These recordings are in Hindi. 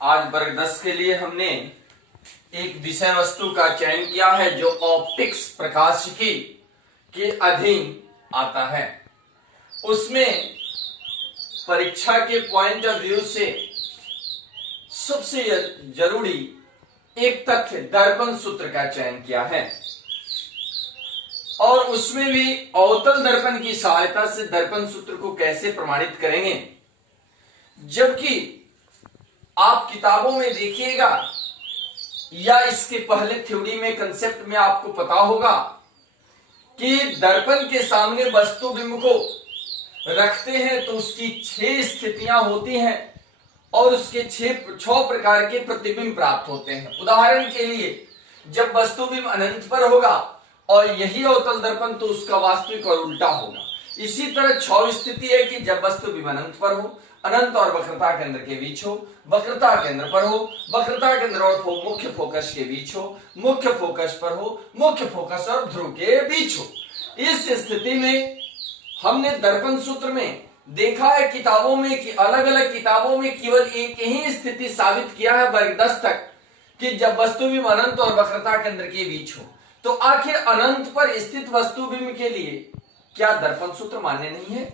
आज वर्ग 10 के लिए हमने एक विषय वस्तु का चयन किया है जो ऑप्टिक्स प्रकाशिकी के अधीन आता है। उसमें परीक्षा के पॉइंट ऑफ व्यू से सबसे जरूरी एक तथ्य दर्पण सूत्र का चयन किया है और उसमें भी अवतल दर्पण की सहायता से दर्पण सूत्र को कैसे प्रमाणित करेंगे। जबकि आप किताबों में देखिएगा या इसके पहले थ्योरी में कंसेप्ट में आपको पता होगा कि दर्पण के सामने वस्तु बिंब को रखते हैं तो उसकी 6 स्थितियां होती हैं और उसके 6 प्रकार के प्रतिबिंब प्राप्त होते हैं। उदाहरण के लिए जब वस्तु बिंब अनंत पर होगा और यही अवतल दर्पण तो उसका वास्तविक और उल्टा होगा। इसी तरह 6 स्थिति है कि जब वस्तु बिंब अनंत पर हो, अनंत और वक्रता केंद्र के बीच हो, वक्रता केंद्र पर हो, वक्रता केंद्र और मुख्य फोकस के बीच हो, मुख्य फोकस पर हो, मुख्य फोकस और ध्रुव के बीच हो। इस स्थिति में हमने दर्पण सूत्र में देखा है किताबों में कि अलग अलग किताबों में केवल एक ही स्थिति साबित किया है वर्ग 10 तक कि जब वस्तु बिंब अनंत और वक्रता केंद्र के बीच हो। तो आखिर अनंत पर स्थित वस्तु बिंब के लिए क्या दर्पण सूत्र मान्य नहीं है?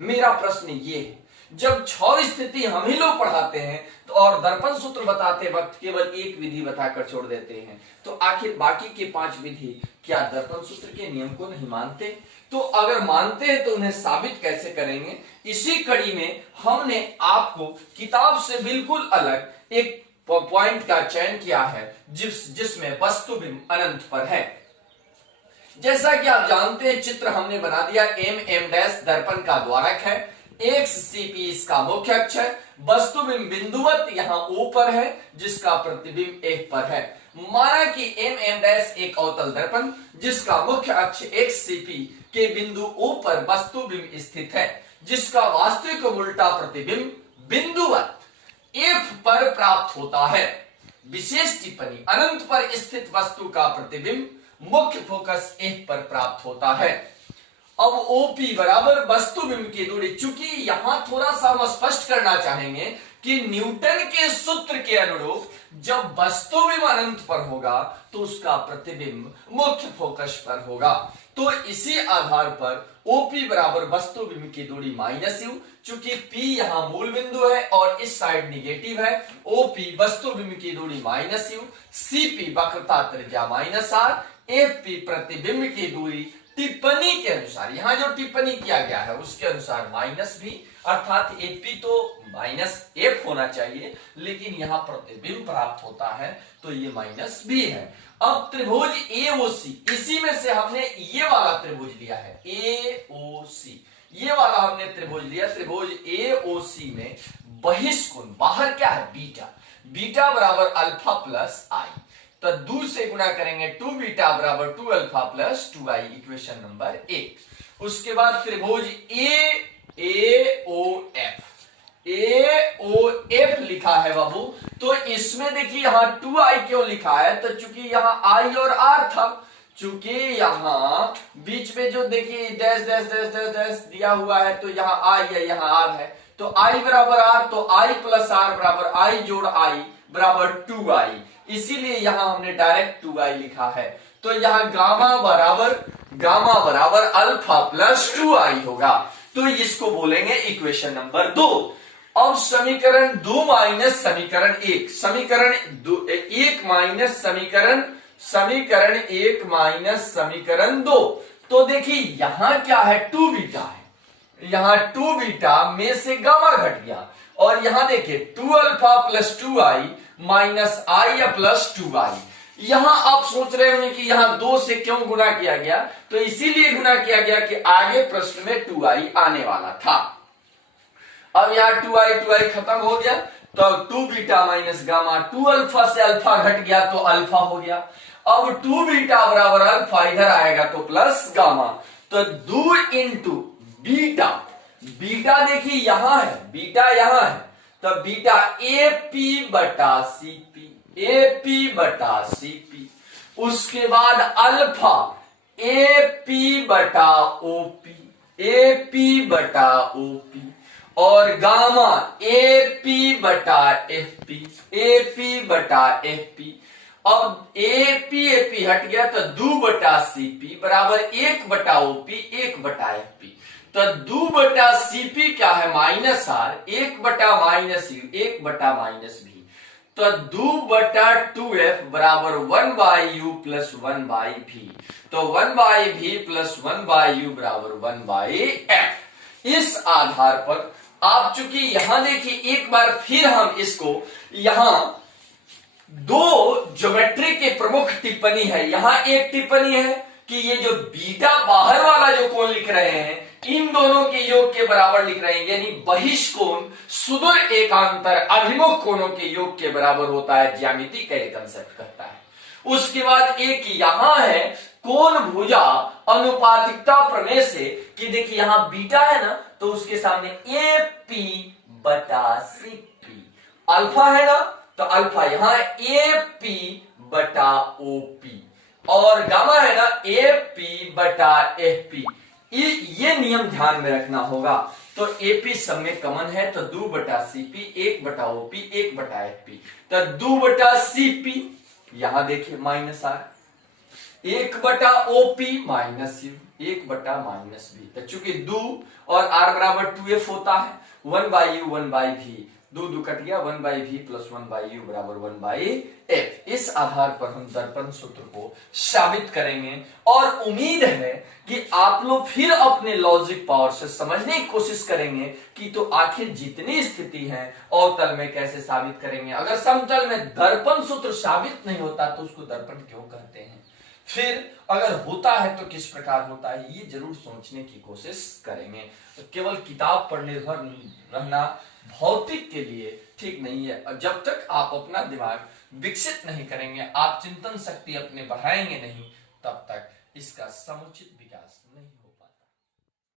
मेरा प्रश्न ये है। जब 6 स्थिति हम ही लोग पढ़ाते हैं तो और दर्पण सूत्र बताते वक्त केवल एक विधि बताकर छोड़ देते हैं, तो आखिर बाकी के 5 विधि क्या दर्पण सूत्र के नियम को नहीं मानते? तो अगर मानते हैं तो उन्हें साबित कैसे करेंगे? इसी कड़ी में हमने आपको किताब से बिल्कुल अलग एक पॉइंट का चयन किया है जिसमें वस्तु बिंब अनंत पर है। जैसा कि आप जानते हैं चित्र हमने बना दिया। m दर्पण का द्वारक है, XCP इसका मुख्य अक्ष है, वस्तु बिंब बिंदुवत यहां O पर है जिसका प्रतिबिंब 1 पर है। माना कि m एक अवतल दर्पण जिसका मुख्य अक्ष XCP के बिंदु O पर वस्तु बिंब स्थित है जिसका वास्तविक उल्टा प्रतिबिंब बिंदुवत F पर प्राप्त होता है। विशेष टिप्पणी, अनंत पर स्थित वस्तु का प्रतिबिंब मुख्य फोकस 1 पर प्राप्त होता है। अब OP बराबर वस्तु बिंब की दूरी। चूंकि यहां थोड़ा सा हम स्पष्ट करना चाहेंगे कि न्यूटन के सूत्र के अनुरूप जब वस्तु बिंब अनंत पर होगा तो उसका प्रतिबिंब मुख्य फोकस पर होगा। तो इसी आधार पर OP बराबर वस्तु बिंब की दूरी -u। चूंकि P यहां मूल बिंदु है और इस साइड निगेटिव है, OP वस्तु बिंब की दूरी -u, CP वक्रता त्रिज्या -r, FP प्रतिबिंब की दूरी टिप्पणी के अनुसार, यहां जो टिप्पणी किया गया है उसके अनुसार -v, अर्थात AP तो -f होना चाहिए लेकिन यहां प्रतिबिंब प्राप्त होता है तो ये -v है। अब त्रिभुज AOC, इसी में से हमने ये वाला त्रिभुज लिया है AOC, ये वाला हमने त्रिभुज लिया। त्रिभुज AOC में बहिष्कोण बाहर क्या है? बीटा। बीटा बराबर अल्फा प्लस आई, तो 2 से गुणा करेंगे 2 बीटा बराबर 2 अल्फा प्लस 2 आई, इक्वेशन नंबर 1। उसके बाद त्रिभुज AOF लिखा है बाबू। तो इसमें देखिए यहां 2i क्यों लिखा है? तो चूंकि यहां i और r था, चूंकि यहां बीच में जो देखिए dash dash dash dash dash दिया हुआ है तो यहां i है, यहां r है, तो i बराबर r, तो i प्लस r बराबर i जोड़ i बराबर 2i, इसीलिए यहां हमने डायरेक्ट 2i लिखा है। तो यहां गामा बराबर अल्फा प्लस 2i होगा। तो इसको बोलेंगे इक्वेशन नंबर 2। अब समीकरण 2 माइनस समीकरण 1, समीकरण 1 माइनस समीकरण 2। तो देखिए यहां क्या है? 2 बीटा है, यहां 2 बीटा में से गामा घट गया और यहां देखिए 2 अल्फा प्लस 2i माइनस आई या प्लस 2i। यहां आप सोच रहे होंगे कि यहां 2 से क्यों गुना किया गया? तो इसीलिए गुना किया गया कि आगे प्रश्न में 2i आने वाला था। अब यहां 2i खत्म हो गया तो 2 बीटा माइनस गामा, 2 अल्फा से अल्फा घट गया तो अल्फा हो गया। अब 2 बीटा बराबर अल्फा इधर आएगा तो प्लस गामा, तो 2 इंटू बीटा, बीटा देखिए यहां है, बीटा यहां है, तो बीटा AP बटा CP, उसके बाद अल्फा AP बटा OP और गामा AP बटा FP बटा एफ पी। अब एपी एपी हट गया तो 2 बटा सीपी बराबर 1 बटा ओपी 1 बटा एफपी। तो 2 बटा सीपी क्या है माइनस आर, 1 बटा माइनस यू 1 बटा माइनस भी। तो 2 बटा 2f बराबर 1 बाई यू प्लस 1 बाई भी। तो 1 बाई भी प्लस 1 बाई यू बराबर 1 बाई एफ। इस आधार पर आप चूंकि यहां देखिए एक बार फिर हम इसको यहां दो ज्योमेट्री के प्रमुख टिप्पणी है। यहां एक टिप्पणी है कि ये जो बीटा बाहर वाला जो कोण लिख रहे हैं इन दोनों के योग के बराबर लिख रहे हैं, यानी बहिष्कोण सुदूर एकांतर अभिमुख कोणों के योग के बराबर होता है, ज्यामिति का एक कंसेप्ट कहता है। उसके बाद एक यहां है कोण भुजा अनुपातिकता प्रमेय से कि देखिए यहां बीटा है ना तो उसके सामने ए पी बटा सी पी, अल्फा है ना तो अल्फा यहां ए पी बटा ओ पी और गामा है ना ए पी बटा एफ पी। ये नियम ध्यान में रखना होगा। तो एपी सब में कॉमन है तो 2 बटा सीपी 1 बटा ओपी 1 बटा एफपी। तो 2 बटा सीपी यहां देखिए माइनस आर, 1 बटा ओपी माइनस यू 1 बटा माइनस बी। तो चूंकि 2 और आर बराबर 2f होता है 1 बाई यू 1 बाई भी, 2 कट गया 1 बाई भी प्लस 1 बाई यू बराबर 1 बाई एफ। इस आधार पर हम दर्पण सूत्र को साबित करेंगे और उम्मीद है कि आप लोग फिर अपने लॉजिक पावर से समझने की कोशिश करेंगे कि तो आखिर जितनी स्थिति है अवतल में कैसे साबित करेंगे। अगर समतल में दर्पण सूत्र साबित नहीं होता तो उसको दर्पण क्यों कहते हैं, फिर अगर होता है तो किस प्रकार होता है, ये जरूर सोचने की कोशिश करेंगे। तो केवल किताब पर निर्भर रहना भौतिक के लिए ठीक नहीं है। जब तक आप अपना दिमाग विकसित नहीं करेंगे, आप चिंतन शक्ति अपने बढ़ाएंगे नहीं, तब तक इसका समुचित विकास नहीं होगा।